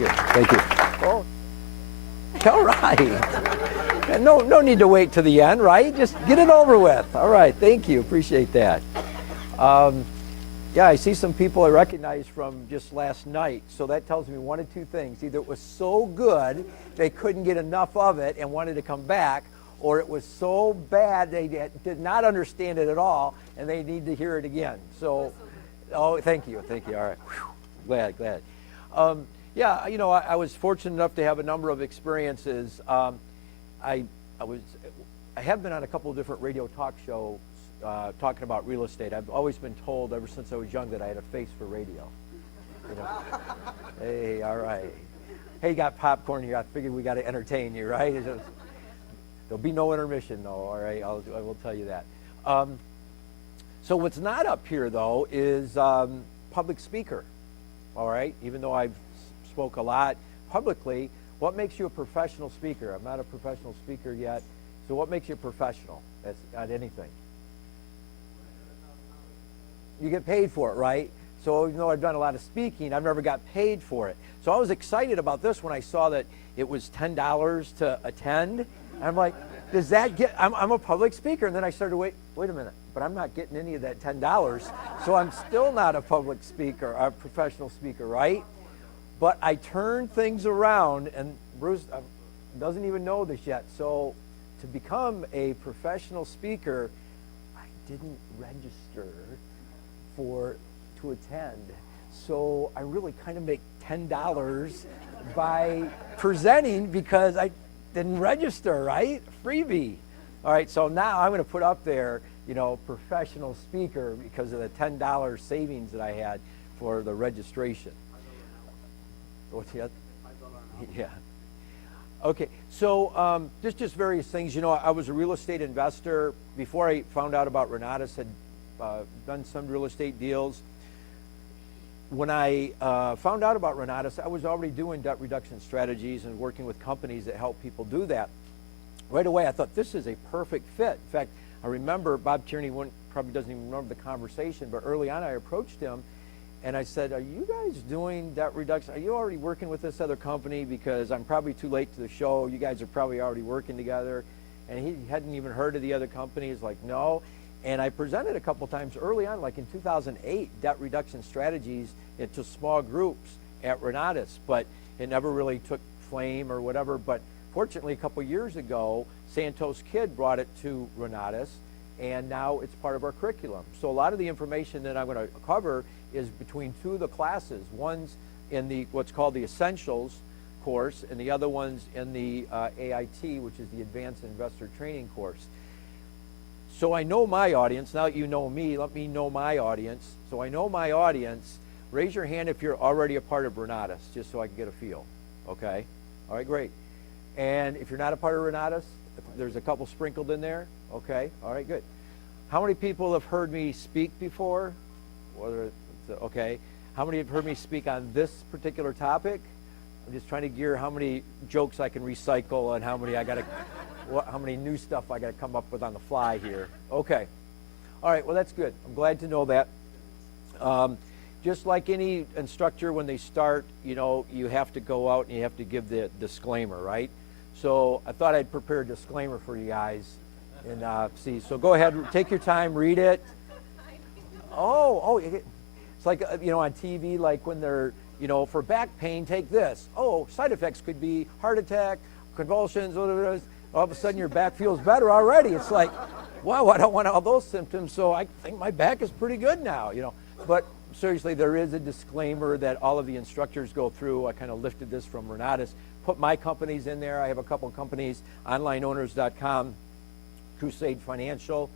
you. Thank you. Oh, all right. No need to wait to the end, right? Just get it over with. All right. Thank you. Appreciate that. Yeah, I see some people I recognize from just last night. So that tells me one of two things. Either it was so good they couldn't get enough of it and wanted to come back, or it was so bad they did not understand it at all and they need to hear it again. So, oh, thank you. All right. Whew. Glad. Yeah, you know, I was fortunate enough to have a number of experiences. I have been on a couple of different radio talk shows talking about real estate. I've always been told ever since I was young that I had a face for radio. You know? Hey, all right. Hey, you got popcorn here. I figured we got to entertain you, right? There'll be no intermission, though. All right, I will tell you that. So what's not up here, though, is public speaker. All right, even though I've spoke a lot publicly, what makes you a professional speaker? I'm not a professional speaker yet. So what makes you a professional at anything? You get paid for it, right? So even though I've done a lot of speaking, I've never got paid for it. So I was excited about this when I saw that it was $10 to attend. I'm like, does that get, I'm a public speaker. And then I started, wait a minute, but I'm not getting any of that $10. So I'm still not a public speaker, a professional speaker, right? But I turned things around, and Bruce doesn't even know this yet. So to become a professional speaker, I didn't register to attend. So I really kind of make $10 by presenting because I didn't register, right? Freebie. All right, so now I'm going to put up there, you know, professional speaker because of the $10 savings that I had for the registration. What's that? Yeah. Okay, so just various things. You know, I was a real estate investor before I found out about Renatus. Had done some real estate deals. When I found out about Renatus, I was already doing debt reduction strategies and working with companies that help people do that. Right away, I thought this is a perfect fit. In fact, I remember Bob Tierney probably doesn't even remember the conversation, but early on I approached him and I said, are you guys doing debt reduction? Are you already working with this other company? Because I'm probably too late to the show. You guys are probably already working together. And he hadn't even heard of the other company. He's like, no. And I presented a couple times early on, like in 2008, debt reduction strategies into small groups at Renatus, but it never really took flame or whatever. But fortunately, a couple years ago, Santos Kidd brought it to Renatus, and now it's part of our curriculum. So a lot of the information that I'm going to cover is between two of the classes. One's in the what's called the Essentials course, and the other one's in the AIT, which is the Advanced Investor Training course. So I know my audience. Now that you know me, let me know my audience. So I know my audience. Raise your hand if you're already a part of Renatus, just so I can get a feel. Okay? All right, great. And if you're not a part of Renatus, there's a couple sprinkled in there. Okay? All right, good. How many people have heard me speak before? Okay. How many have heard me speak on this particular topic? I'm just trying to gear how many jokes I can recycle and how many how many new stuff I got to come up with on the fly here. Okay. All right, well, that's good. I'm glad to know that. Just like any instructor, when they start, you know, you have to go out and you have to give the disclaimer, right? So I thought I'd prepare a disclaimer for you guys and see. So go ahead, take your time, read it. Oh, it's like, you know, on TV, like when they're, you know, for back pain, take this. Oh, side effects could be heart attack, convulsions, whatever it is. All of a sudden your back feels better already. It's like, wow, I don't want all those symptoms, so I think my back is pretty good now, you know. But seriously, there is a disclaimer that all of the instructors go through. I kind of lifted this from Renatus, put my companies in there. I have a couple of companies, onlineowners.com, Crusade Financial.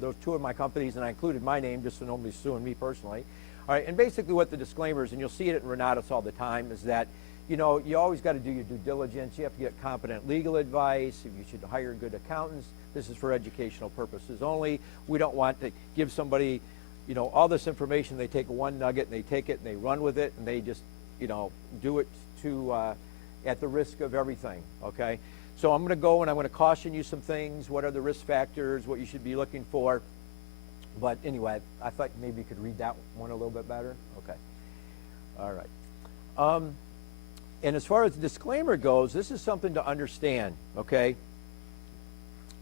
Those two of my companies, and I included my name just so nobody's suing me personally. All right, and basically what the disclaimer is, and you'll see it at Renatus all the time, is that, you know, you always got to do your due diligence. You have to get competent legal advice. You should hire good accountants. This is for educational purposes only. We don't want to give somebody, you know, all this information. They take one nugget and they take it and they run with it and they just, you know, do it to at the risk of everything. Okay, so I'm going to go and I'm going to caution you some things. What are the risk factors? What you should be looking for. But anyway, I thought maybe you could read that one a little bit better. Okay, all right. And as far as the disclaimer goes, this is something to understand, okay?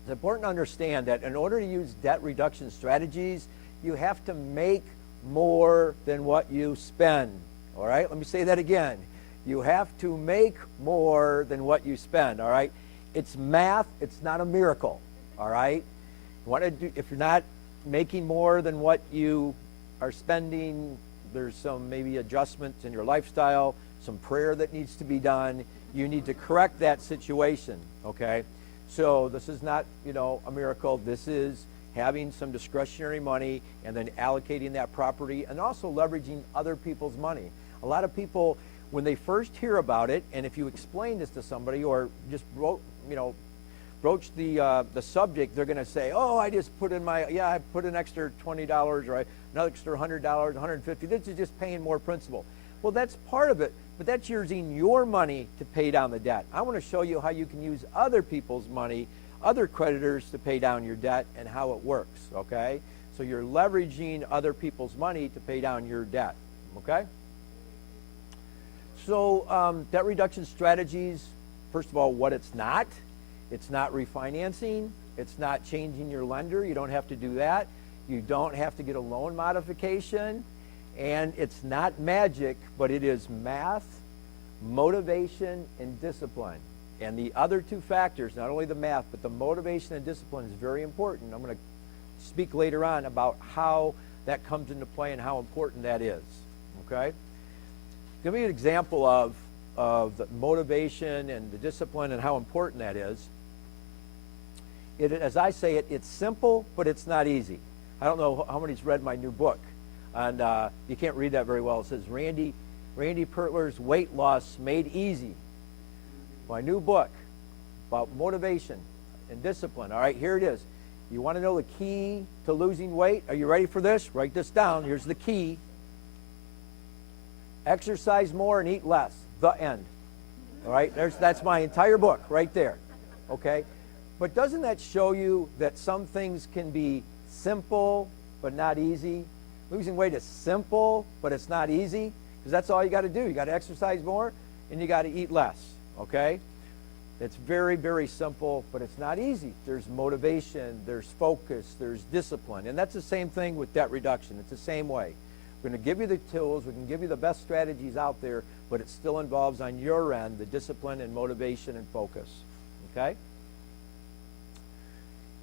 It's important to understand that in order to use debt reduction strategies, you have to make more than what you spend, all right? Let me say that again. You have to make more than what you spend, all right? It's math, it's not a miracle, all right? If you're not making more than what you are spending, there's some maybe adjustments in your lifestyle, some prayer that needs to be done. You need to correct that situation, okay? So this is not, a miracle. This is having some discretionary money and then allocating that property and also leveraging other people's money. A lot of people, when they first hear about it, and if you explain this to somebody or just broach the subject, they're going to say, oh, I just put in I put an extra $20 or another extra $100, $150. This is just paying more principal. Well, that's part of it, but that's using your money to pay down the debt. I want to show you how you can use other people's money, other creditors to pay down your debt and how it works, okay? So you're leveraging other people's money to pay down your debt, okay? So debt reduction strategies, first of all, what it's not refinancing. It's not changing your lender. You don't have to do that. You don't have to get a loan modification. And it's not magic, but it is math, motivation, and discipline. And the other two factors, not only the math, but the motivation and discipline is very important. I'm going to speak later on about how that comes into play and how important that is, okay? Give me an example of the motivation and the discipline and how important that is. As I say it, it's simple, but it's not easy. I don't know how many's read my new book. And you can't read that very well. It says Randy Pertler's Weight Loss Made Easy. My new book about motivation and discipline. All right, here it is. You want to know the key to losing weight? Are you ready for this? Write this down. Here's the key. Exercise more and eat less. The end. All right, that's my entire book right there. Okay? But doesn't that show you that some things can be simple but not easy? Losing weight is simple, but it's not easy, because that's all you got to do. You got to exercise more, and you got to eat less, okay? It's very, very simple, but it's not easy. There's motivation, there's focus, there's discipline, and that's the same thing with debt reduction. It's the same way. We're going to give you the tools, we can give you the best strategies out there, but it still involves on your end the discipline and motivation and focus, okay?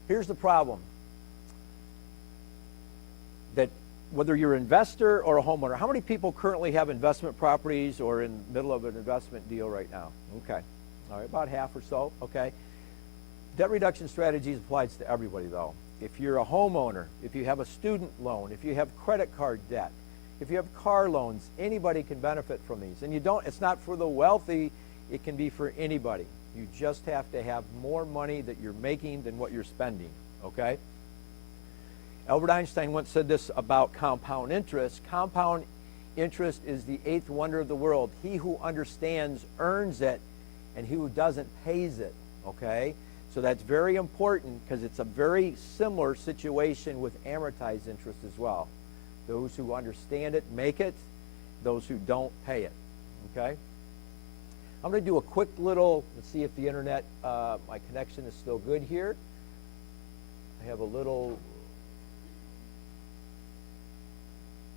Here's the problem. That whether you're an investor or a homeowner, how many people currently have investment properties or in the middle of an investment deal right now? Okay. All right, about half or so, okay. Debt reduction strategies applies to everybody though. If you're a homeowner, if you have a student loan, if you have credit card debt, if you have car loans, anybody can benefit from these. And it's not for the wealthy, it can be for anybody. You just have to have more money that you're making than what you're spending, okay? Albert Einstein once said this about compound interest. Compound interest is the eighth wonder of the world. He who understands earns it, and he who doesn't pays it, okay? So that's very important because it's a very similar situation with amortized interest as well. Those who understand it make it. Those who don't pay it, okay? I'm going to do a quick little, let's see if the internet, my connection is still good here. I have a little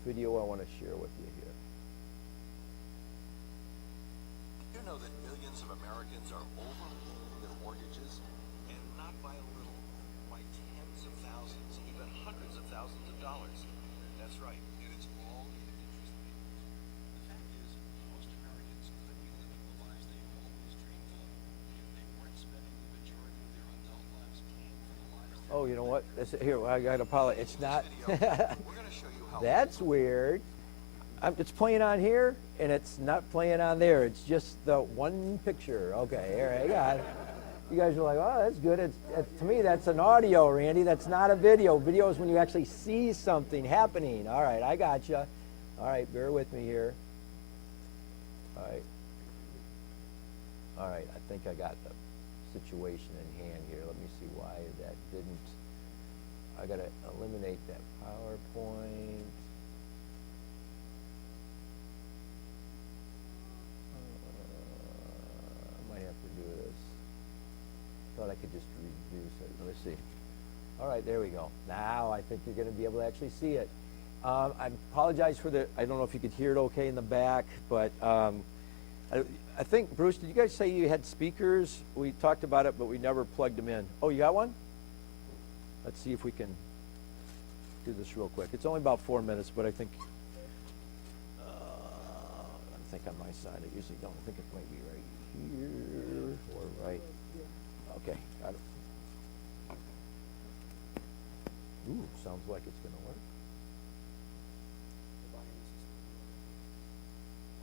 video I want to share with you here. You know that millions of Americans are overpaying their mortgages, and not by a little, by tens of thousands, even hundreds of thousands of dollars. That's right, and it's all in interest payments. The fact is, most Americans could be living the lives they always dreamed of if they weren't spending the majority of their adult lives paying for the lives. Oh, you know what? Here, I got to apologize. It's not. We're going to show you how. That's weird. It's playing on here, and it's not playing on there. It's just the one picture. Okay, all right, got it. You guys are like, oh, that's good. To me, that's an audio, Randy. That's not a video. Video is when you actually see something happening. All right, I got you. All right, bear with me here. All right. All right, I think I got the situation in hand here. Let me see why that didn't. I got to eliminate that PowerPoint. could just reduce it. Let's see. All right, there we go. Now I think you're going to be able to actually see it. I apologize for the, I don't know if you could hear it okay in the back, but I think, Bruce, did you guys say you had speakers? We talked about it, but we never plugged them in. Oh, you got one? Let's see if we can do this real quick. It's only about 4 minutes, but I think on my side. I usually don't. I think it might be right here or right. Okay, got it. Ooh, sounds like it's going to work.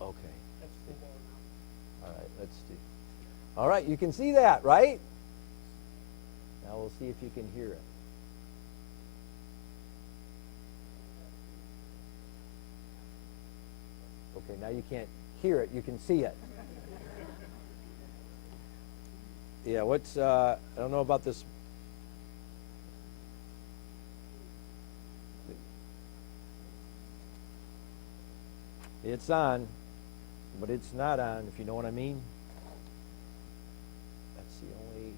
Okay. All right, let's see. All right, you can see that, right? Now we'll see if you can hear it. Okay, now you can't hear it, you can see it. Yeah, what's, I don't know about this. It's on, but it's not on, if you know what I mean. That's the only,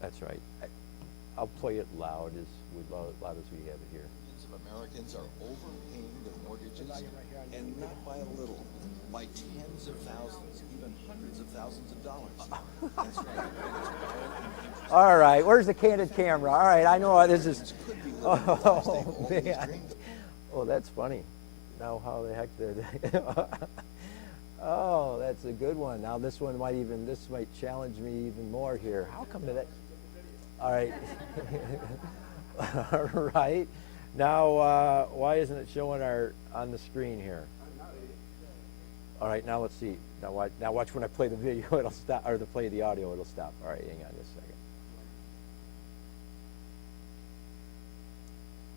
that's right. I'll play it loud as we have it here. Millions of Americans are overpaying their mortgages, and not by a little, by tens of thousands, even hundreds of thousands of dollars. That's right. All right, where's the candid camera? All right, I know what this is. Oh, man. Oh, that's funny. Now how the heck did Oh, that's a good one. Now this one might challenge me even more here. How come that? All right. All right. Now, why isn't it showing on the screen here? All right, now let's see. Now watch when I play the video, it'll stop, or play the audio, it'll stop. All right, hang on just a second.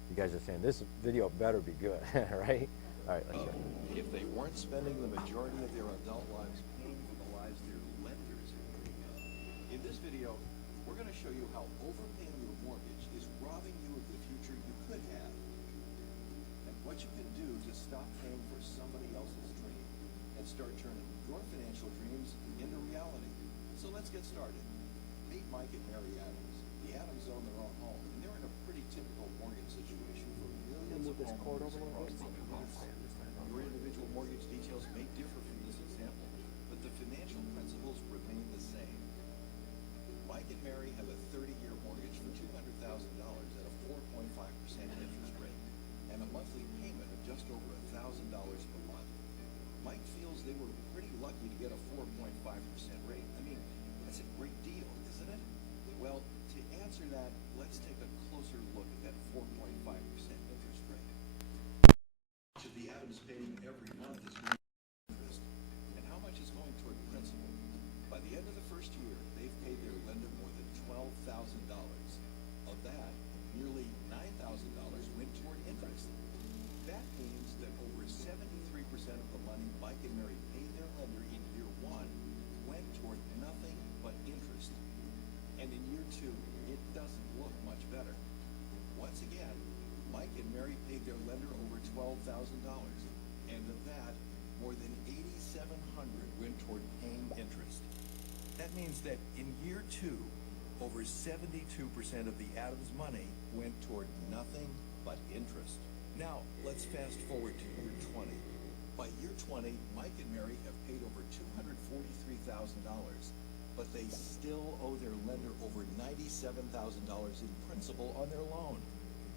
You guys are saying this video better be good, right? All right, let's go. If they weren't spending the majority of their adult lives paying for the lives their lenders are paying. In this video, we're going to show you how overpaying your mortgage is robbing you of the future you could have, and what you can do to stop paying for somebody else's dream and start turning your financial dreams into reality. So let's get started. Meet Mike and Mary Adams. The Adams own their own home, and they're in a pretty typical mortgage situation for millions of homeowners across the U.S. Your individual mortgage details may differ from this example, but the financial principles remain the same. Mike and Mary have a 30-year mortgage for $200,000 at a 4.5% interest rate and a monthly payment of just over $1,000 per month. Mike feels they were pretty lucky to get a 4.5% rate. I mean, that's a great deal, isn't it? Well, to answer that, let's take a closer look at that 4.5% interest rate. Much of the Adams paying every month is going to interest, and how much is going toward principal? By the end of the first year, they've paid their lender more than $12,000. Of that, nearly $9,000 went toward interest. That means that over 73% of the money Mike and Mary paid their lender in year one went toward nothing but interest. And in year two, it doesn't look much better. Once again, Mike and Mary paid their lender over $12,000, and of that, more than $8,700 went toward paying interest. That means that in year two, over 72% of the Adams money went toward nothing but interest. Now, let's fast forward to year 20. By year 20, Mike and Mary have paid over $243,000, but they still owe their lender over $97,000 in principal on their loan.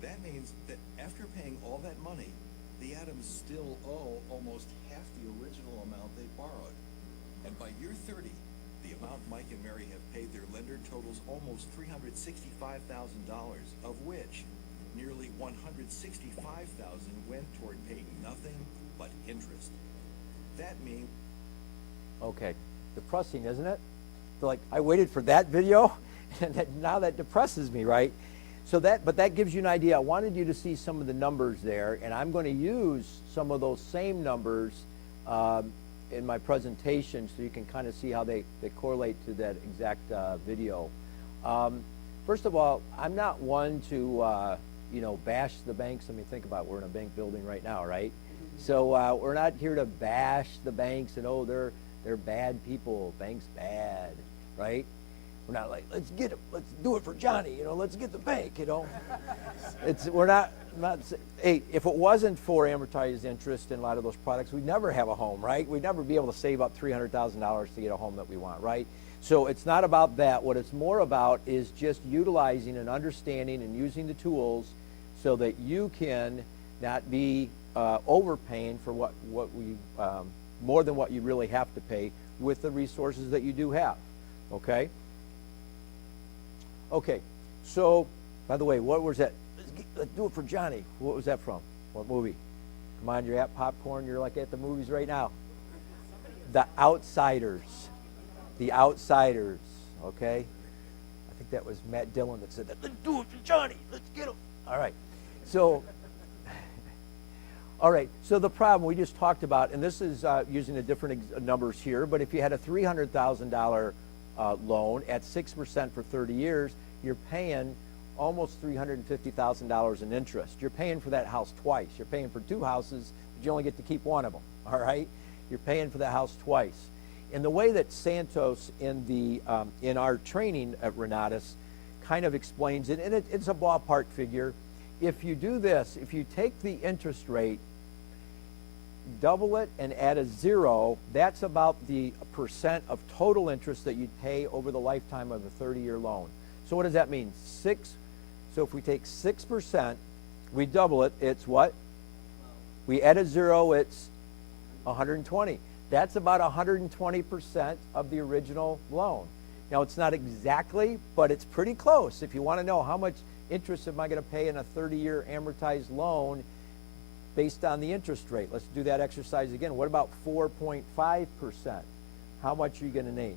That means that after paying all that money, the Adams still owe almost half the original amount they borrowed. And by year 30, the amount Mike and Mary have paid their lender totals almost $365,000, of which nearly $165,000 went toward paying nothing but interest. That means... Okay, depressing, isn't it? Like, I waited for that video, and now that depresses me, right? So but that gives you an idea. I wanted you to see some of the numbers there, and I'm going to use some of those same numbers in my presentation so you can kind of see how they correlate to that exact video. First of all, I'm not one to bash the banks. I mean, think about it. We're in a bank building right now, right? So we're not here to bash the banks and, oh, They're bad people. Bank's bad, right? We're not like, let's get it, let's do it for Johnny, let's get the bank, we're not, hey, if it wasn't for amortized interest in a lot of those products, we'd never have a home, right? We'd never be able to save up $300,000 to get a home that we want, right? So it's not about that. What it's more about is just utilizing and understanding and using the tools so that you can not be overpaying for what we, more than what you really have to pay with the resources that you do have, okay? Okay, so, by the way, what was that? Let's do it for Johnny. What was that from? What movie? Come on, you're at popcorn. You're like at the movies right now. The Outsiders. The Outsiders, okay? I think that was Matt Dillon that said that. Let's do it for Johnny. Let's get him. All right. So, all right. So the problem we just talked about, and this is using the different numbers here, but if you had a $300,000 loan at 6% for 30 years, you're paying almost $350,000 in interest. You're paying for that house twice. You're paying for two houses, but you only get to keep one of them, all right? You're paying for that house twice. And the way that Santos in our training at Renatus kind of explains it, and it's a ballpark figure. If you do this, if you take the interest rate, double it and add a zero, that's about the percent of total interest that you'd pay over the lifetime of a 30-year loan. So what does that mean? So if we take 6%, we double it, it's what? We add a zero, it's 120. That's about 120% of the original loan. Now, it's not exactly, but it's pretty close. If you want to know how much interest am I going to pay in a 30-year amortized loan based on the interest rate, let's do that exercise again. What about 4.5%? How much are you going to need?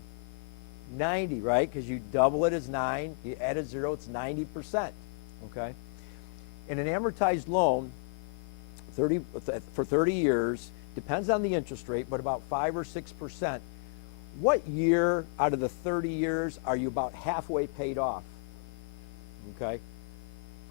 90, right? Because you double it as 9, you add a zero, it's 90%, okay? In an amortized loan, for 30 years, depends on the interest rate, but about 5 or 6%. What year out of the 30 years are you about halfway paid off? Okay?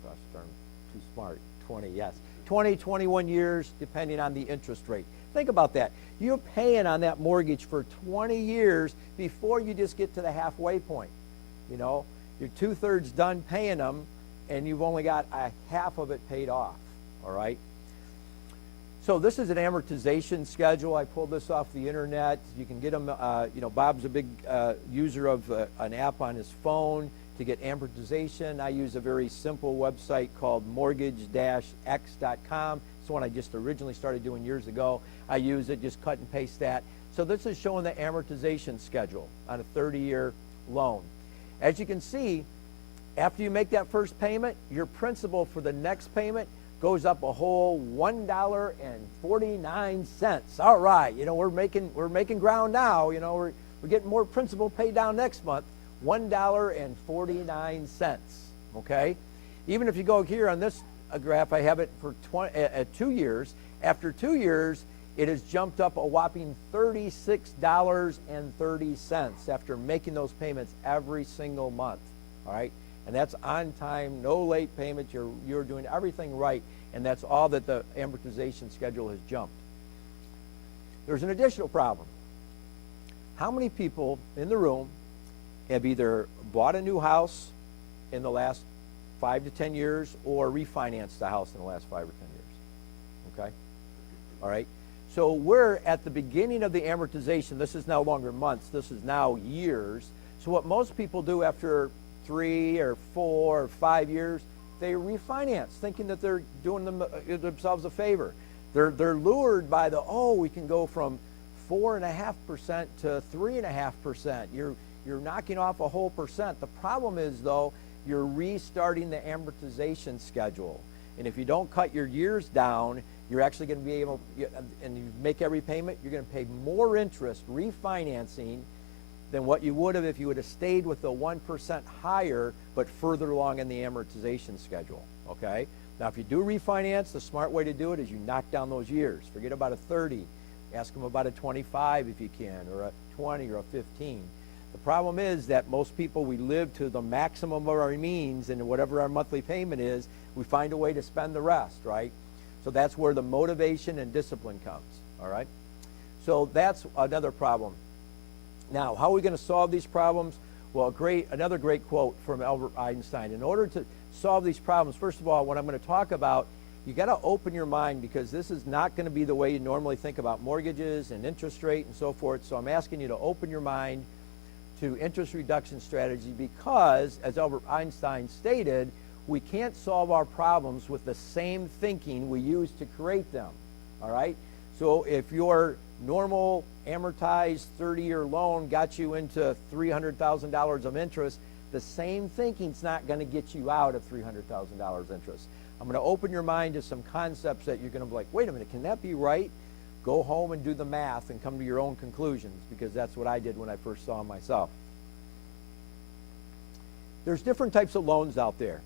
Gosh darn, too smart. 20, yes. 20, 21 years, depending on the interest rate. Think about that. You're paying on that mortgage for 20 years before you just get to the halfway point. You're 2/3 done paying them, and you've only got a half of it paid off, all right? So this is an amortization schedule. I pulled this off the internet. You can get them, Bob's a big user of an app on his phone to get amortization. I use a very simple website called mortgage-x.com. It's the one I just originally started doing years ago. I use it, just cut and paste that. So this is showing the amortization schedule on a 30-year loan. As you can see, after you make that first payment, your principal for the next payment goes up a whole $1.49. All right, we're making ground now. We're getting more principal paid down next month. $1.49. Okay, even if you go here on this graph, I have it for 2 years. After 2 years, it has jumped up a whopping $36.30 after making those payments every single month. All right. And that's on time, no late payments. You're doing everything right, and that's all that the amortization schedule has jumped. There's an additional problem. How many people in the room have either bought a new house in the last 5 to 10 years or refinanced the house in the last 5 or 10 years? Okay? All right? So we're at the beginning of the amortization. This is no longer months. This is now years. So what most people do after 3 or 4 or 5 years, they refinance, thinking that they're doing themselves a favor. They're lured by we can go from 4.5% to 3.5%. You're knocking off a whole percent. The problem is, though, you're restarting the amortization schedule. And if you don't cut your years down, you're actually going to be able, and you make every payment, you're going to pay more interest refinancing than what you would have if you would have stayed with the 1% higher but further along in the amortization schedule, okay? Now, if you do refinance, the smart way to do it is you knock down those years. Forget about a 30. Ask them about a 25 if you can, or a 20 or a 15. The problem is that most people, we live to the maximum of our means, and whatever our monthly payment is, we find a way to spend the rest, right? So that's where the motivation and discipline comes, all right? So that's another problem. Now, how are we going to solve these problems? Well, another great quote from Albert Einstein. In order to solve these problems, first of all, what I'm going to talk about, you got to open your mind, because this is not going to be the way you normally think about mortgages and interest rate and so forth. So I'm asking you to open your mind to interest reduction strategy, because, as Albert Einstein stated, we can't solve our problems with the same thinking we use to create them. All right? So if your normal amortized 30-year loan got you into $300,000 of interest, the same thinking's not going to get you out of $300,000 interest. I'm going to open your mind to some concepts that you're going to be like, wait a minute, can that be right? Go home and do the math and come to your own conclusions, because that's what I did when I first saw myself. There's different types of loans out there,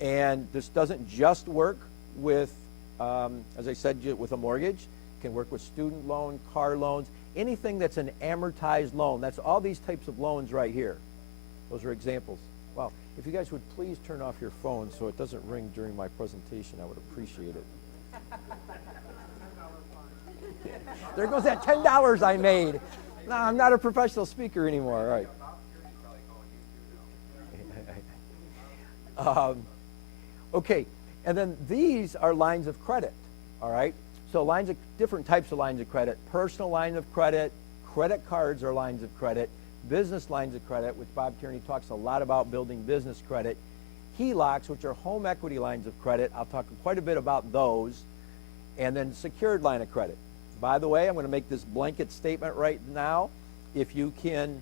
and this doesn't just work with, as I said, with a mortgage. It can work with student loan, car loans, anything that's an amortized loan. That's all these types of loans right here. Those are examples. Well, if you guys would please turn off your phone so it doesn't ring during my presentation, I would appreciate it. There goes that $10 I made. No, I'm not a professional speaker anymore. All right. Okay, and then these are lines of credit. All right. So different types of lines of credit. Personal line of credit, credit cards are lines of credit, business lines of credit, which Bob Tierney talks a lot about building business credit, HELOCs, which are home equity lines of credit. I'll talk quite a bit about those, and then secured line of credit. By the way, I'm going to make this blanket statement right now. If you can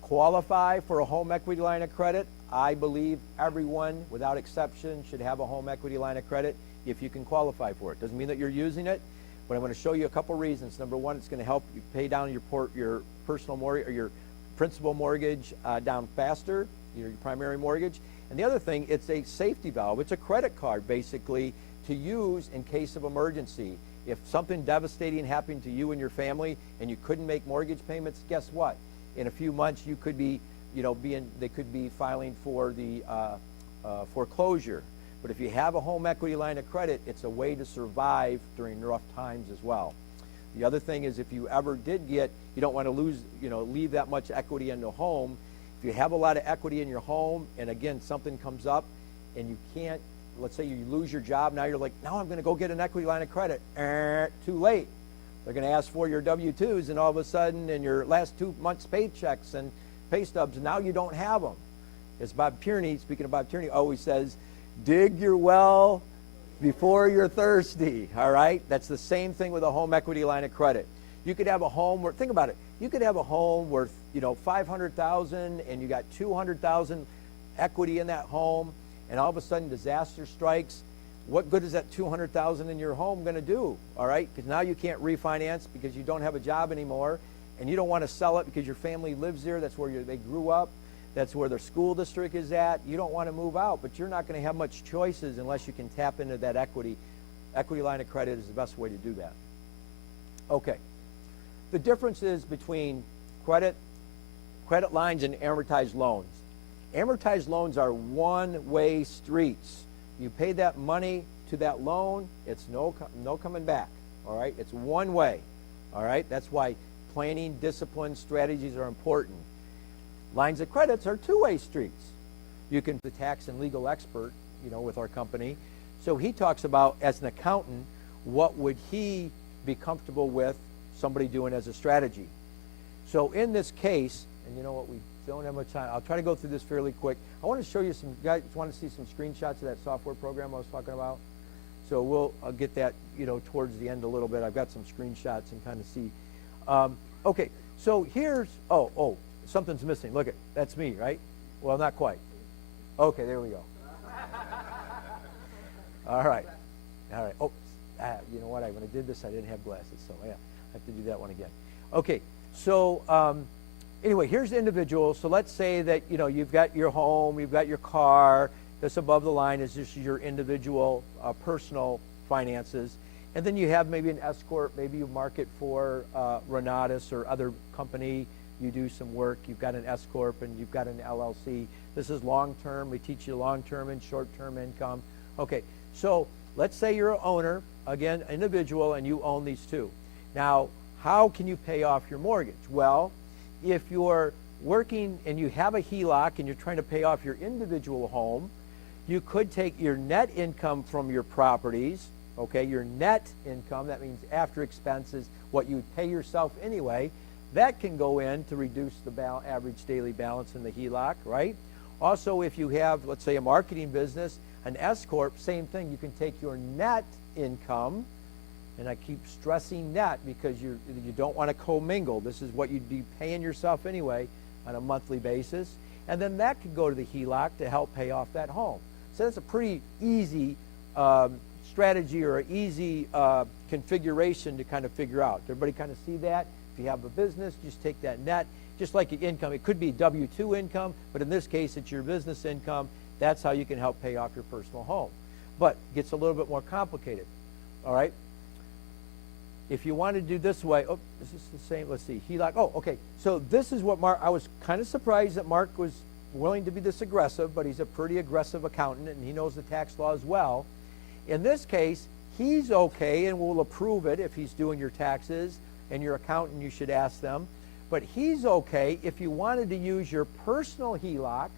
qualify for a home equity line of credit, I believe everyone, without exception, should have a home equity line of credit if you can qualify for it. Doesn't mean that you're using it, but I'm going to show you a couple reasons. Number one, it's going to help you pay down your personal mortgage or your principal mortgage down faster, your primary mortgage. And the other thing, it's a safety valve. It's a credit card, basically, to use in case of emergency. If something devastating happened to you and your family and you couldn't make mortgage payments, guess what? In a few months, you could be, they could be filing for the foreclosure. But if you have a home equity line of credit, it's a way to survive during rough times as well. The other thing is, if you ever did you don't want to lose, leave that much equity in the home. If you have a lot of equity in your home, and again, something comes up and you can't, let's say you lose your job, now you're like, now I'm going to go get an equity line of credit. Too late. They're going to ask for your W-2s, and all of a sudden, in your last 2 months' paychecks and pay stubs, now you don't have them. As Bob Tierney, speaking of Bob Tierney, always says, dig your well before you're thirsty, all right? That's the same thing with a home equity line of credit. You could have a home where, think about it, you could have a home worth, $500,000 and you got $200,000 equity in that home, and all of a sudden disaster strikes. What good is that $200,000 in your home going to do, all right? Because now you can't refinance because you don't have a job anymore, and you don't want to sell it because your family lives there. That's where they grew up. That's where their school district is at. You don't want to move out, but you're not going to have much choices unless you can tap into that equity. Equity line of credit is the best way to do that. Okay. The difference is between credit lines and amortized loans. Amortized loans are one-way streets. You pay that money to that loan, it's no coming back, all right? It's one way, all right? That's why planning, discipline, strategies are important. Lines of credits are two-way streets. You can be the tax and legal expert, with our company. So he talks about, as an accountant, what would he be comfortable with somebody doing as a strategy. So in this case, and you know what, we don't have much time. I'll try to go through this fairly quick. I want to show you some, guys want to see some screenshots of that software program I was talking about? So I'll get that, towards the end a little bit. I've got some screenshots and kind of see. Okay, so here's, something's missing. Look, that's me, right? Well, not quite. Okay, there we go. All right. Oh, you know what? When I did this, I didn't have glasses, so yeah, I have to do that one again. Okay, so anyway, here's the individual. So let's say that, you've got your home, you've got your car. This above the line is just your individual personal finances. And then you have maybe an S Corp, maybe you market for Renatus or other company. You do some work, you've got an S Corp and you've got an LLC. This is long-term. We teach you long-term and short-term income. Okay, so let's say you're an owner, again, individual, and you own these two. Now, how can you pay off your mortgage? Well, if you're working and you have a HELOC and you're trying to pay off your individual home, you could take your net income from your properties, okay, your net income, that means after expenses, what you would pay yourself anyway, that can go in to reduce the average daily balance in the HELOC, right? Also, if you have, let's say, a marketing business, an S-Corp, same thing. You can take your net income, and I keep stressing net because you don't want to commingle. This is what you'd be paying yourself anyway on a monthly basis. And then that could go to the HELOC to help pay off that home. So that's a pretty easy strategy or an easy configuration to kind of figure out. Everybody kind of see that? If you have a business, just take that net, just like your income. It could be W-2 income, but in this case, it's your business income. That's how you can help pay off your personal home. But it gets a little bit more complicated, all right? If you want to do this way, oh, is this the same? Let's see, HELOC. Oh, okay. So this is what Mark, I was kind of surprised that Mark was willing to be this aggressive, but he's a pretty aggressive accountant, and he knows the tax law as well. In this case, he's okay and will approve it if he's doing your taxes, and your accountant, you should ask them. But he's okay if you wanted to use your personal HELOC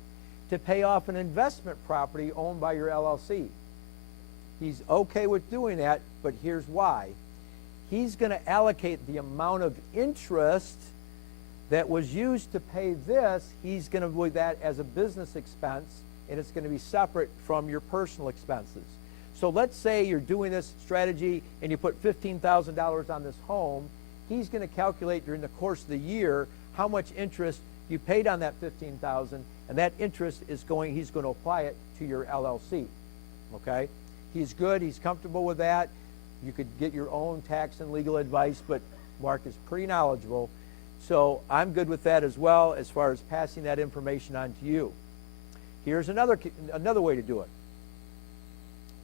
to pay off an investment property owned by your LLC. He's okay with doing that, but here's why. He's going to allocate the amount of interest that was used to pay this. He's going to avoid that as a business expense, and it's going to be separate from your personal expenses. So let's say you're doing this strategy and you put $15,000 on this home. He's going to calculate during the course of the year how much interest you paid on that $15,000, and that interest is going, he's going to apply it to your LLC, okay? He's good, he's comfortable with that. You could get your own tax and legal advice, but Mark is pretty knowledgeable. So I'm good with that as well as far as passing that information on to you. Here's another way to do it,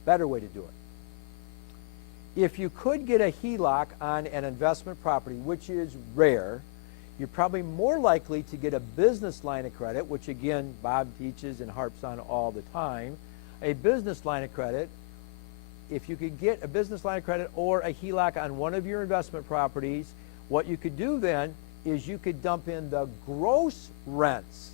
better way to do it. If you could get a HELOC on an investment property, which is rare, you're probably more likely to get a business line of credit, which again, Bob teaches and harps on all the time. A business line of credit, if you could get a business line of credit or a HELOC on one of your investment properties, what you could do then is you could dump in the gross rents.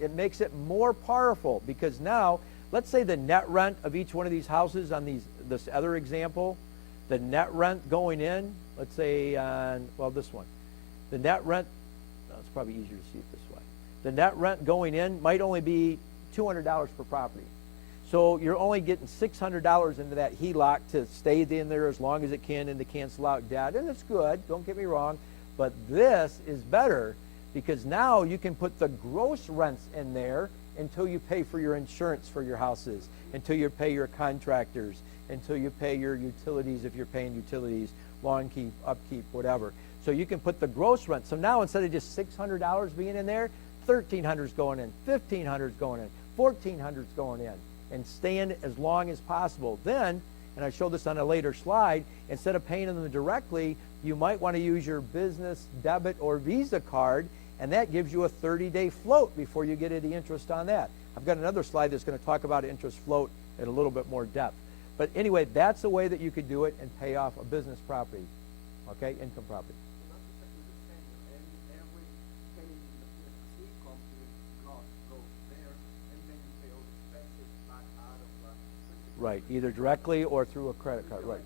It makes it more powerful because now, let's say the net rent of each one of these houses on this other example, the net rent going in, let's say on, well, this one, the net rent, it's probably easier to see it this way. The net rent going in might only be $200 per property. So you're only getting $600 into that HELOC to stay in there as long as it can and to cancel out debt. And it's good, don't get me wrong. But this is better because now you can put the gross rents in there until you pay for your insurance for your houses, until you pay your contractors, until you pay your utilities if you're paying utilities, lawn keep, upkeep, whatever. So you can put the gross rent. So now instead of just $600 being in there, $1,300 is going in, $1,500 is going in, $1,400 is going in, and staying as long as possible. Then, and I showed this on a later slide, instead of paying them directly, you might want to use your business debit or Visa card, and that gives you a 30-day float before you get any interest on that. I've got another slide that's going to talk about interest float in a little bit more depth. But anyway, that's a way that you could do it and pay off a business property, okay, income property. Right, either directly or through a credit card, right.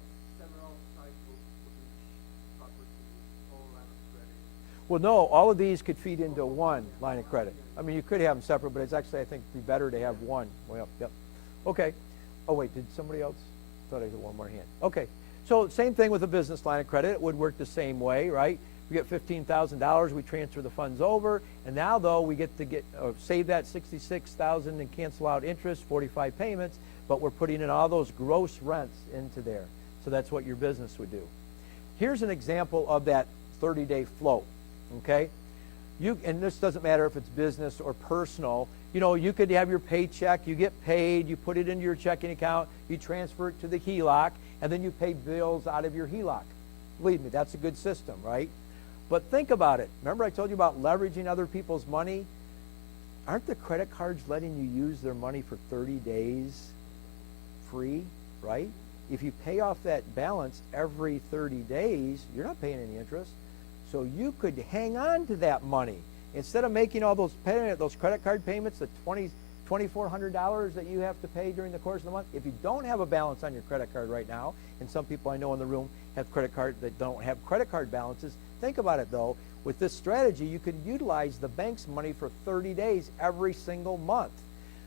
Well, no, all of these could feed into one line of credit. I mean, you could have them separate, but it's actually, I think, be better to have one. Well, yep. Okay. Oh, wait, did somebody else? I thought I had one more hand. Okay. So same thing with a business line of credit. It would work the same way, right? We get $15,000, we transfer the funds over, and now, though, we get to save that $66,000 and cancel out interest, 45 payments, but we're putting in all those gross rents into there. So that's what your business would do. Here's an example of that 30-day float, okay? And this doesn't matter if it's business or personal. You know, you could have your paycheck, you get paid, you put it into your checking account, you transfer it to the HELOC, and then you pay bills out of your HELOC. Believe me, that's a good system, right? But think about it. Remember I told you about leveraging other people's money? Aren't the credit cards letting you use their money for 30 days free, right? If you pay off that balance every 30 days, you're not paying any interest. So you could hang on to that money Instead of making all those credit card payments, the $2,400 that you have to pay during the course of the month, if you don't have a balance on your credit card right now, and some people I know in the room have credit cards that don't have credit card balances, think about it though. With this strategy, you could utilize the bank's money for 30 days every single month.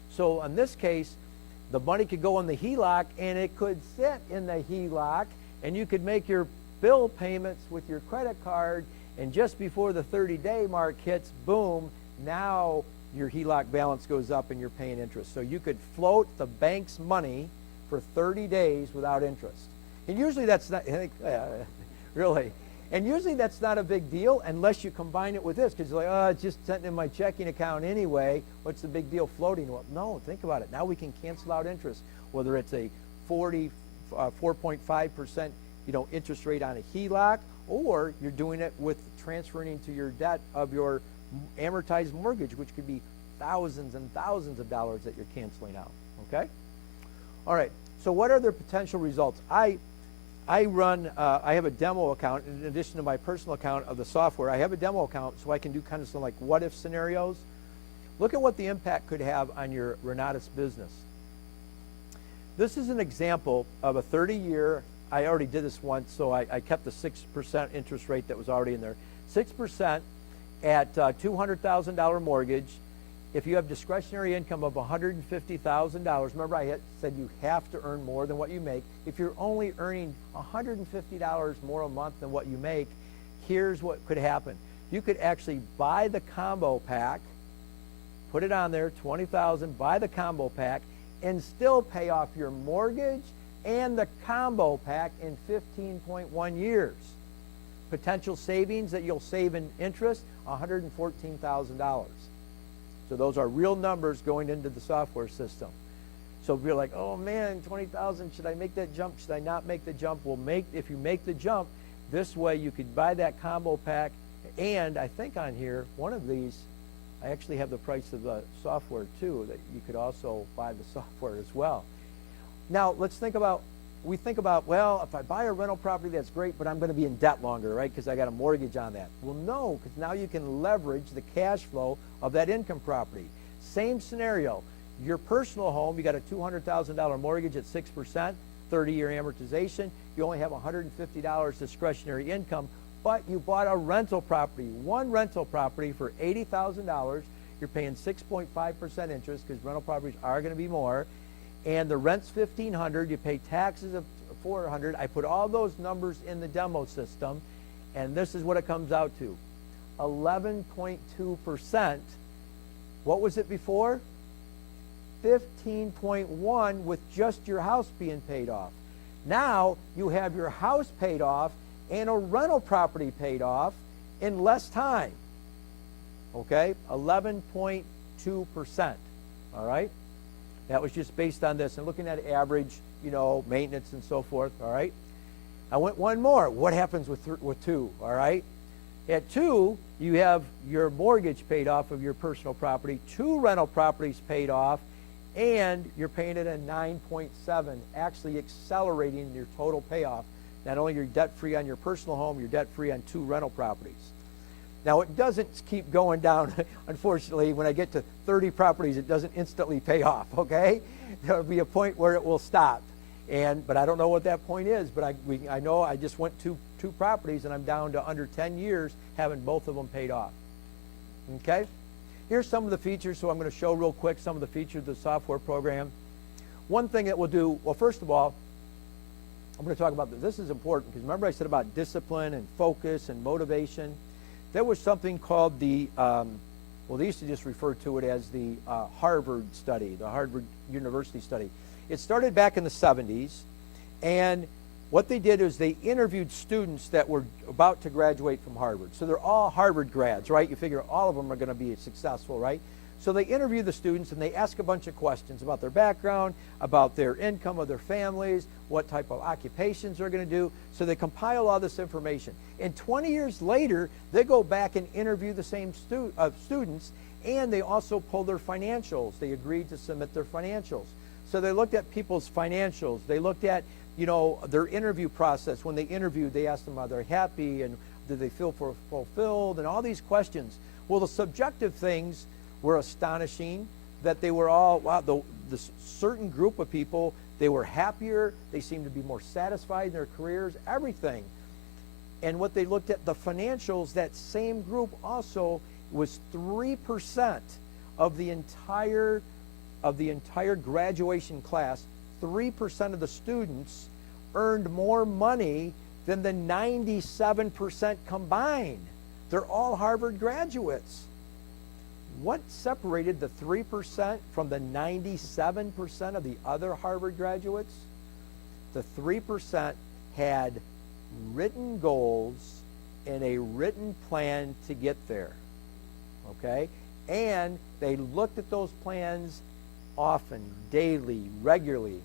So in this case, the money could go in the HELOC, and it could sit in the HELOC, and you could make your bill payments with your credit card, and just before the 30-day mark hits, boom, now your HELOC balance goes up and you're paying interest. So you could float the bank's money for 30 days without interest. And usually that's not, really, and usually that's not a big deal unless you combine it with this, because you're like, oh, it's just sitting in my checking account anyway. What's the big deal floating? Well, no, think about it. Now we can cancel out interest, whether it's a 4.5% interest rate on a HELOC, or you're doing it with transferring into your debt of your amortized mortgage, which could be thousands and thousands of dollars that you're canceling out. Okay? All right. So what are the potential results? I have a demo account in addition to my personal account of the software. I have a demo account so I can do kind of some like what if scenarios. Look at what the impact could have on your Renatus business. This is an example of a 30-year, I already did this once, so I kept the 6% interest rate that was already in there. 6% at $200,000 mortgage. If you have discretionary income of $150,000, remember I said you have to earn more than what you make. If you're only earning $150 more a month than what you make, here's what could happen. You could actually buy the combo pack, put it on there, $20,000, buy the combo pack, and still pay off your mortgage and the combo pack in 15.1 years. Potential savings that you'll save in interest, $114,000. So those are real numbers going into the software system. So if you're like, oh man, 20,000, should I make that jump? Should I not make the jump? Well, if you make the jump, this way you could buy that combo pack. And I think on here, one of these, I actually have the price of the software too, that you could also buy the software as well. Now let's think about, well, if I buy a rental property, that's great, but I'm going to be in debt longer, right? Because I got a mortgage on that. Well, no, because now you can leverage the cash flow of that income property. Same scenario. Your personal home, you got a $200,000 mortgage at 6%, 30-year amortization. You only have $150 discretionary income, but you bought a rental property, one rental property for $80,000. You're paying 6.5% interest because rental properties are going to be more. And the rent's $1,500, you pay taxes of $400. I put all those numbers in the demo system, and this is what it comes out to. 11.2%. What was it before? 15.1 with just your house being paid off. Now you have your house paid off and a rental property paid off in less time. Okay? 11.2%. All right? That was just based on this and looking at average, maintenance and so forth, all right? I went one more. What happens with 2, all right? At 2, you have your mortgage paid off of your personal property, 2 rental properties paid off, and you're paying it at 9.7, actually accelerating your total payoff. Not only you're debt-free on your personal home, you're debt-free on 2 rental properties. Now, it doesn't keep going down. Unfortunately, when I get to 30 properties, it doesn't instantly pay off, okay? There'll be a point where it will stop. But I don't know what that point is, but I know I just went to 2 properties, and I'm down to under 10 years having both of them paid off, okay? Here's some of the features, so I'm going to show real quick some of the features of the software program. One thing that we'll do, well, first of all, I'm going to talk about this. This is important because remember I said about discipline and focus and motivation. There was something called the, they used to just refer to it as the Harvard study, the Harvard University study. It started back in the 70s, and what they did is they interviewed students that were about to graduate from Harvard. So they're all Harvard grads, right? You figure all of them are going to be successful, right? So they interview the students, and they ask a bunch of questions about their background, about their income of their families, what type of occupations they're going to do. So they compile all this information. And 20 years later, they go back and interview the same students, and they also pull their financials. They agreed to submit their financials. So they looked at people's financials. They looked at, their interview process. When they interviewed, they asked them, are they happy, and do they feel fulfilled, and all these questions. Well, the subjective things were astonishing, that they were all, wow, this certain group of people, they were happier, they seemed to be more satisfied in their careers, everything. And what they looked at, the financials, that same group also was 3% of the entire graduation class. 3% of the students earned more money than the 97% combined. They're all Harvard graduates. What separated the 3% from the 97% of the other Harvard graduates? The 3% had written goals and a written plan to get there. Okay? And they looked at those plans often, daily, regularly.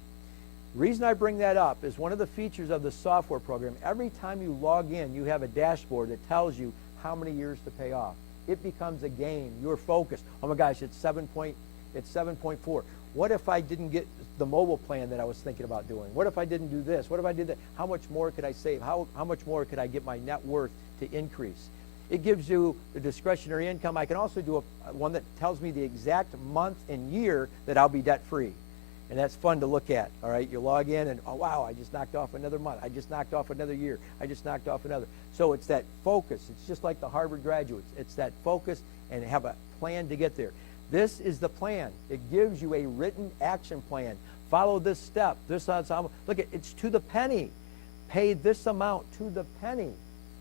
The reason I bring that up is one of the features of the software program, every time you log in, you have a dashboard that tells you how many years to pay off. It becomes a game. You're focused. Oh my gosh, it's 7.4. What if I didn't get the mobile plan that I was thinking about doing? What if I didn't do this? What if I did that? How much more could I save? How much more could I get my net worth to increase? It gives you the discretionary income. I can also do one that tells me the exact month and year that I'll be debt-free. And that's fun to look at, all right? You log in and, oh, wow, I just knocked off another month. I just knocked off another year. I just knocked off another. So it's that focus. It's just like the Harvard graduates. It's that focus and have a plan to get there. This is the plan. It gives you a written action plan. Follow this step. Look at it's to the penny. Pay this amount to the penny.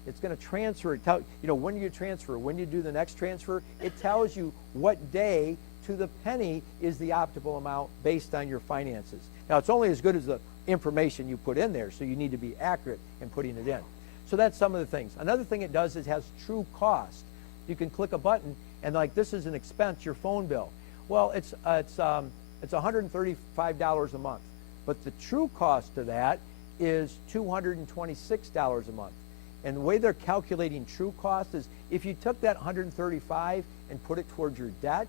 It's going to transfer. When you transfer, when you do the next transfer, it tells you what day to the penny is the optimal amount based on your finances. Now, it's only as good as the information you put in there, so you need to be accurate in putting it in. So that's some of the things. Another thing it does is it has true cost. You can click a button, and like this is an expense, your phone bill. Well, it's $135 a month, but the true cost of that is $226 a month. And the way they're calculating true cost is if you took that $135 and put it towards your debt,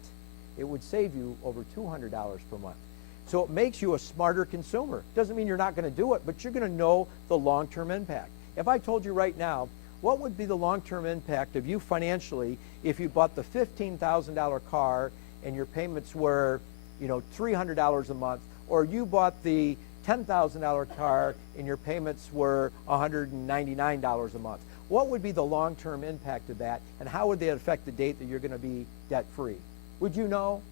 it would save you over $200 per month. So it makes you a smarter consumer. Doesn't mean you're not going to do it, but you're going to know the long-term impact. If I told you right now, what would be the long-term impact of you financially if you bought the $15,000 car and your payments were, $300 a month, or you bought the $10,000 car and your payments were $199 a month? What would be the long-term impact of that, and how would they affect the date that you're going to be debt-free? Would you know?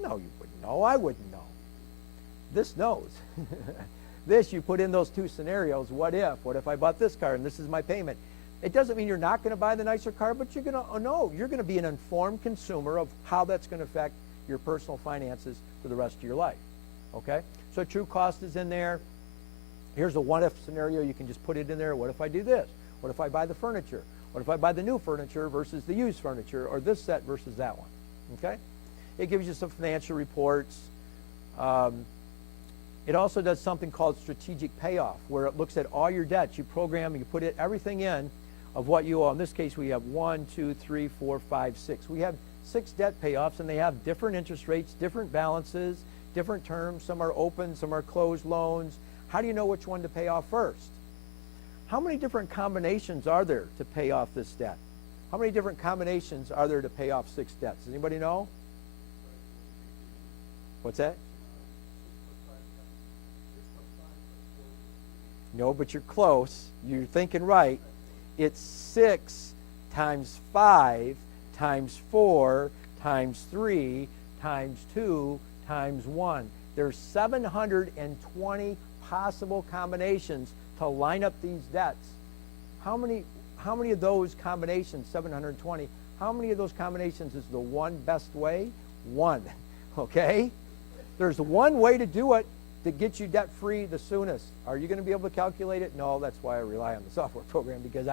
No, you wouldn't know. I wouldn't know. This knows. This, you put in those two scenarios. What if I bought this car and this is my payment? It doesn't mean you're not going to buy the nicer car, but you're going to know. You're going to be an informed consumer of how that's going to affect your personal finances for the rest of your life. Okay? So true cost is in there. Here's a what-if scenario. You can just put it in there. What if I do this? What if I buy the furniture? What if I buy the new furniture versus the used furniture, or this set versus that one? Okay? It gives you some financial reports. It also does something called strategic payoff, where it looks at all your debts. You program, you put everything in of what you owe. In this case, we have 1, 2, 3, 4, 5, 6. We have 6 debt payoffs, and they have different interest rates, different balances, different terms. Some are open, some are closed loans. How do you know which one to pay off first? How many different combinations are there to pay off this debt? How many different combinations are there to pay off 6 debts? Does anybody know? What's that? No, but you're close. You're thinking right. It's 6 times 5 times 4 times 3 times 2 times 1. There's 720 possible combinations to line up these debts. How many of those combinations, 720, how many of those combinations is the one best way? One. Okay? There's one way to do it to get you debt-free the soonest. Are you going to be able to calculate it? No, that's why I rely on the software program, because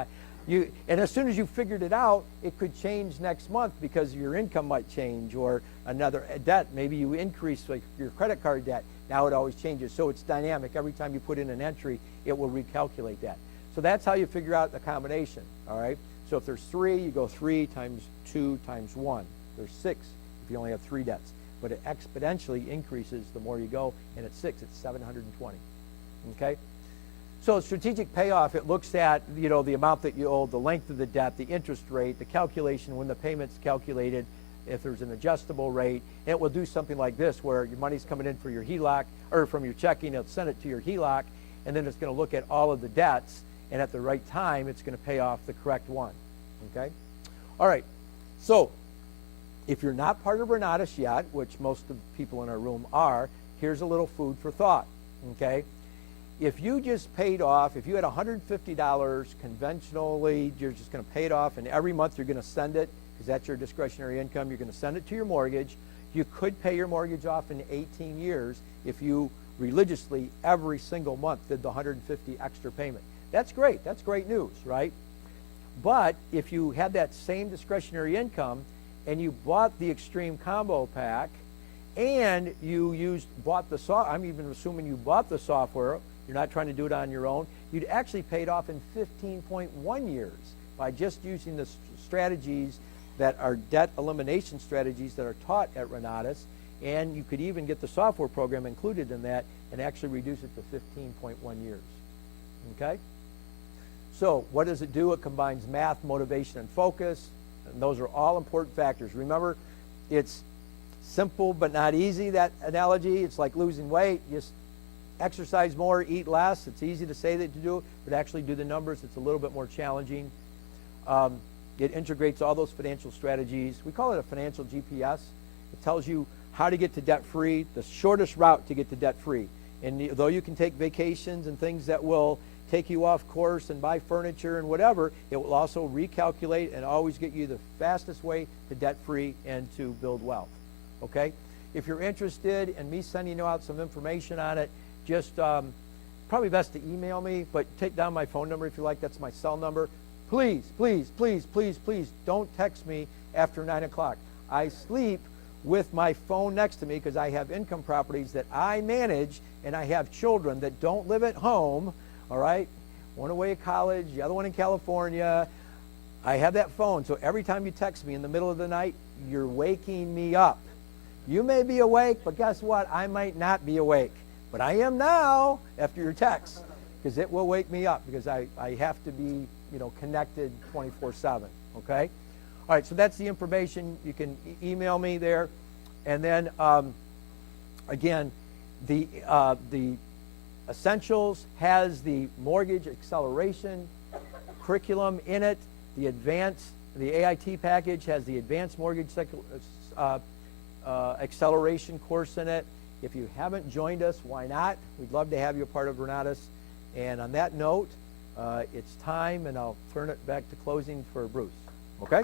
and as soon as you figured it out, it could change next month because your income might change, or another debt. Maybe you increase like your credit card debt. Now it always changes. So it's dynamic. Every time you put in an entry, it will recalculate that. So that's how you figure out the combination, all right? So if there's 3, you go 3 times 2 times 1. There's 6 if you only have 3 debts. But it exponentially increases the more you go, and at 6, it's 720, okay? So strategic payoff, it looks at, you know, the amount that you owe, the length of the debt, the interest rate, the calculation when the payment's calculated, if there's an adjustable rate. And it will do something like this, where your money's coming in for your HELOC, or from your checking, it'll send it to your HELOC, and then it's going to look at all of the debts, and at the right time, it's going to pay off the correct one, okay? All right, so if you're not part of Renatus yet, which most of the people in our room are, here's a little food for thought, okay? If you just paid off, if you had $150 conventionally, you're just going to pay it off, and every month you're going to send it, because that's your discretionary income, you're going to send it to your mortgage. You could pay your mortgage off in 18 years if you religiously every single month did the 150 extra payment. That's great. That's great news, right? But if you had that same discretionary income and you bought the Extreme Combo Pack and you bought the software, I'm even assuming you bought the software, you're not trying to do it on your own, you'd actually pay it off in 15.1 years by just using the strategies that are debt elimination strategies that are taught at Renatus, and you could even get the software program included in that and actually reduce it to 15.1 years, okay? So what does it do? It combines math, motivation, and focus, and those are all important factors. Remember, it's simple but not easy, that analogy. It's like losing weight. Just exercise more, eat less. It's easy to say that you do it, but actually do the numbers, it's a little bit more challenging. It integrates all those financial strategies. We call it a financial GPS. It tells you how to get to debt-free, the shortest route to get to debt-free. And though you can take vacations and things that will take you off course and buy furniture and whatever, it will also recalculate and always get you the fastest way to debt-free and to build wealth, okay? If you're interested in me sending you out some information on it, just probably best to email me, but take down my phone number if you like. That's my cell number. Please, please, please, please, please don't text me after 9 o'clock. I sleep with my phone next to me because I have income properties that I manage, and I have children that don't live at home, all right? One away at college, the other one in California. I have that phone, so every time you text me in the middle of the night, you're waking me up. You may be awake, but guess what? I might not be awake. But I am now after your text, because it will wake me up, because I have to be, you know, connected 24/7, okay? All right, so that's the information. You can email me there. And then, again, the Essentials has the mortgage acceleration curriculum in it. The AIT package has the advanced mortgage acceleration course in it. If you haven't joined us, why not? We'd love to have you a part of Renatus. And on that note, it's time, and I'll turn it back to closing for Bruce. Okay?